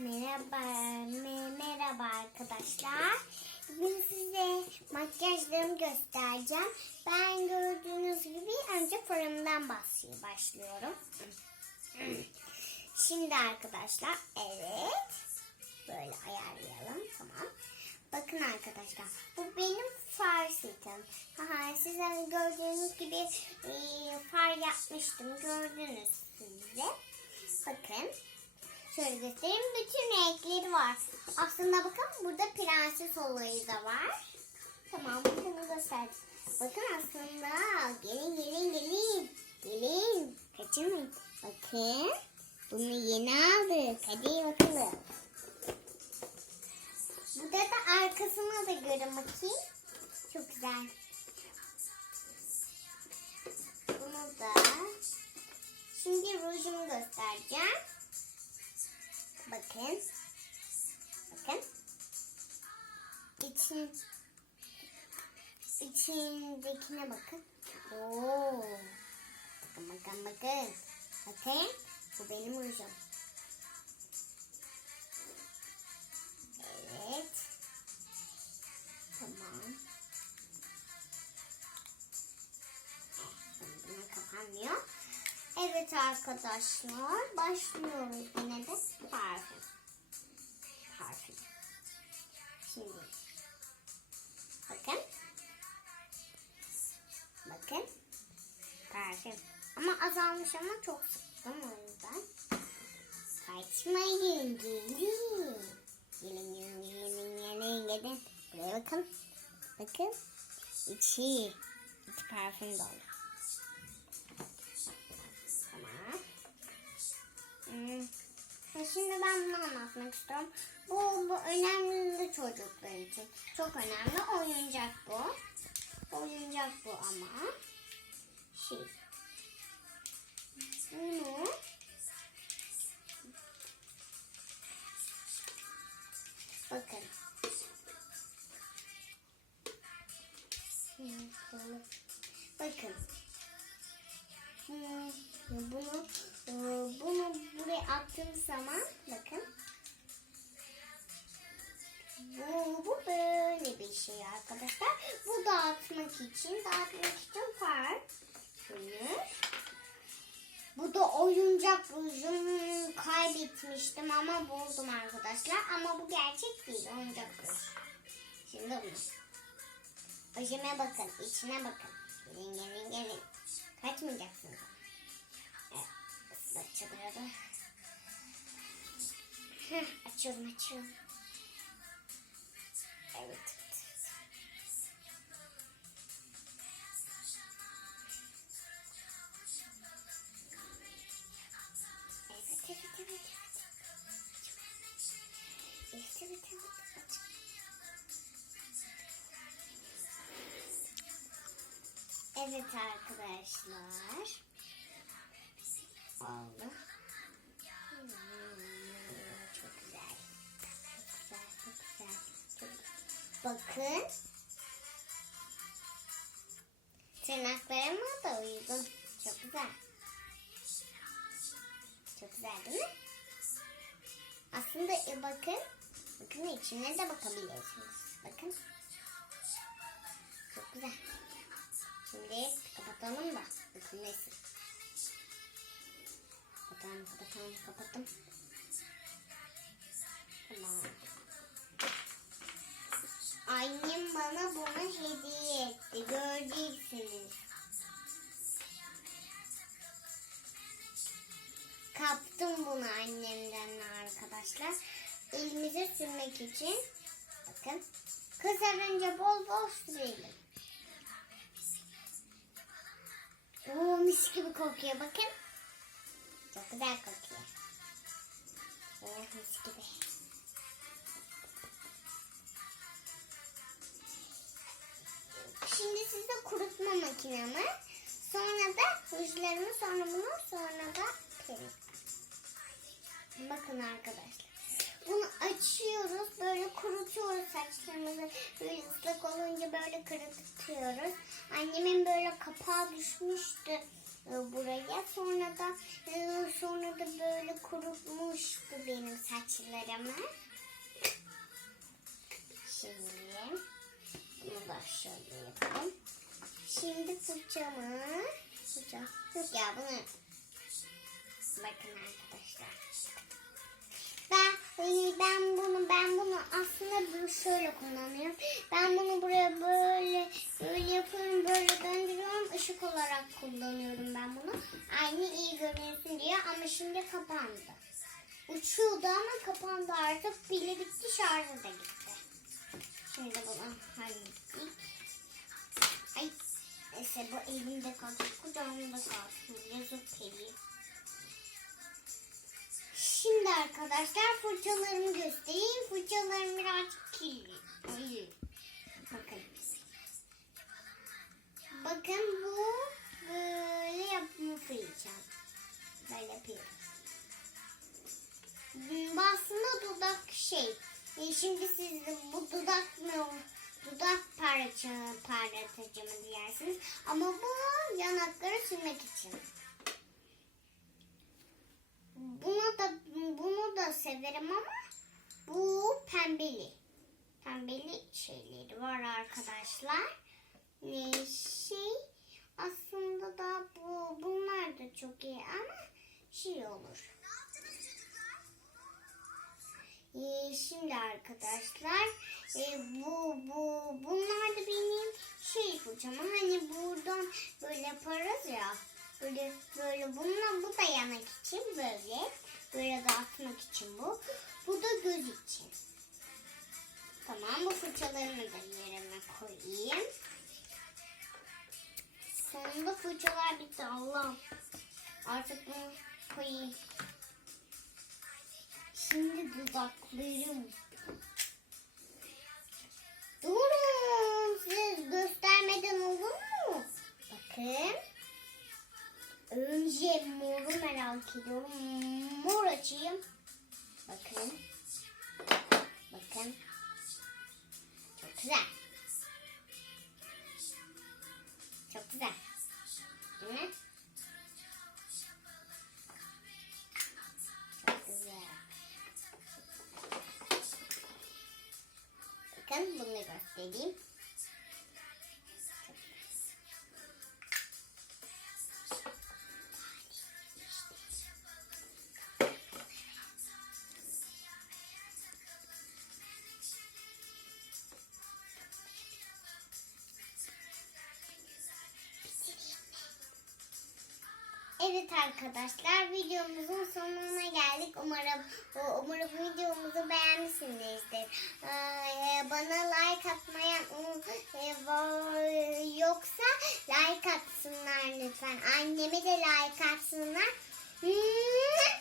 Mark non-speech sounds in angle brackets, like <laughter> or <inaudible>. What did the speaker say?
Merhaba, me- merhaba arkadaşlar. Bugün size makyajlarımı göstereceğim. Ben gördüğünüz gibi önce başlıyor- başlıyorum. <clears throat> Şimdi arkadaşlar, evet. Böyle ayarlayalım, tamam. Bakın arkadaşlar, bu benim far setim. Aha, size gördüğünüz gibi e, far yapmıştım, gördünüz size. Bakın. Göstereyim. Bütün renkleri var. Aslında bakın burada prenses olayı da var. Tamam bakın göster. Bakın aslında gelin gelin gelin. Gelin. Kaçırmayın. Bakın. Bunu yeni aldık. Hadi bakalım. Burada da arkasına da görün bakayım. Çok güzel. Bunu da. Şimdi rujumu göstereceğim. Bakın. Bakın. İçin içindekine bakın. Oo. Bakın bakın bakın. Bakın. Bu benim rujum. Arkadaşlar başlıyoruz yine de parfüm. Parfüm. Şimdi bakın. Bakın. Parfüm. Ama azalmış ama çok sıktım o yüzden. Kaçmayın gelin. Gelin gelin gelin gelin gelin. Buraya bakın. Bakın. İçi. İçi parfüm dolu. Hmm. Şimdi ben bunu anlatmak istiyorum. Bu, bu önemli çocuklar için. Çok önemli. Oyuncak bu. Oyuncak bu ama. Şey. Bunu Bakın. Bakın. Bunu e, buraya attığım zaman bakın. Bu, bu böyle bir şey arkadaşlar. Bu dağıtmak için, dağıtmak için. Şunu. Bu da oyuncak rujum kaybetmiştim ama buldum arkadaşlar. Ama bu gerçek değil, oyuncak ruj. Şimdi bunu. Ojeme bakın, içine bakın. Gelin gelin gelin. Kaçmayacaksınız. Evet, ıslatçıları da. Heh, açıyorum açıyorum. Evet. evet. Evet, evet, evet, evet. Evet, evet, arkadaşlar. Oldu. Bakın. Tırnaklarıma da uygun. Çok güzel. Çok güzel değil mi? Aslında e, bakın. Bakın içine de bakabilirsiniz. Bakın. Çok güzel. Şimdi kapatalım da dökülmesin. Kapatalım, kapatalım, kapattım. Tamam. Annem bana bunu hediye etti. Göreceksiniz. Kaptım bunu annemden arkadaşlar. Elimize sürmek için. Bakın. Kızarınca bol bol sürelim. Oo mis gibi kokuyor bakın. Çok güzel kokuyor. Oh mis gibi. Şimdi size kurutma makinemi. Sonra da rujlarımı sonra bunu sonra da peri. Bakın arkadaşlar. Bunu açıyoruz. Böyle kurutuyoruz saçlarımızı. Böyle ıslak olunca böyle kurutuyoruz. Annemin böyle kapağı düşmüştü e, buraya. Sonra da e, sonra da böyle kurutmuştu benim saçlarımı. Şimdi bunu şöyle yapalım. Şimdi fırçamı fırça. Yok ya bunu bakın arkadaşlar. Ben e, ben bunu ben bunu aslında böyle şöyle kullanıyorum. Ben bunu buraya böyle böyle yapıyorum böyle döndürüyorum. Işık olarak kullanıyorum ben bunu. Aynı iyi görünsün diye ama şimdi kapandı. Uçuyordu ama kapandı artık. Pili bitti şarjı da gitti. Şimdi bunu hallettik. Ay neyse bu elimde kalsın. Kucağımda kalsın. Yazık peli. Şimdi arkadaşlar fırçalarımı göstereyim. Fırçalarım birazcık kirli. Ay. Bakın. Bakın bu böyle yapma fırçam. Böyle yapıyorum. Aslında dudak şey. E, Şimdi siz bu dudak mı dudak parça parlatıcı mı diyersiniz. Ama bu yanakları sürmek için. Bunu da bunu da severim ama bu pembeli. Pembeli şeyleri var arkadaşlar. Ee, şey aslında da bu bunlar da çok iyi ama şey olur. Ee, şimdi arkadaşlar e, bu bu bunlar da benim şey fırçam hani buradan böyle yaparız ya böyle böyle bununla bu da yanak için böyle böyle dağıtmak için bu. Bu da göz için. Tamam bu fırçalarımı da yerine koyayım. Sonunda fırçalar bitti Allah artık bunu koyayım dudaklarım. Durun. Size göstermeden olur mu? Bakın. Önce moru merak ediyorum. Mor açayım. Bakın. Bakın. Çok güzel. Çok güzel. Değil mi? Göstereyim. Evet arkadaşlar videomuzun sonuna geldik. Umarım umarım videomuzu beğenmişsinizdir bana like atmayan e, yoksa like atsınlar lütfen. Anneme de like atsınlar. Hmm.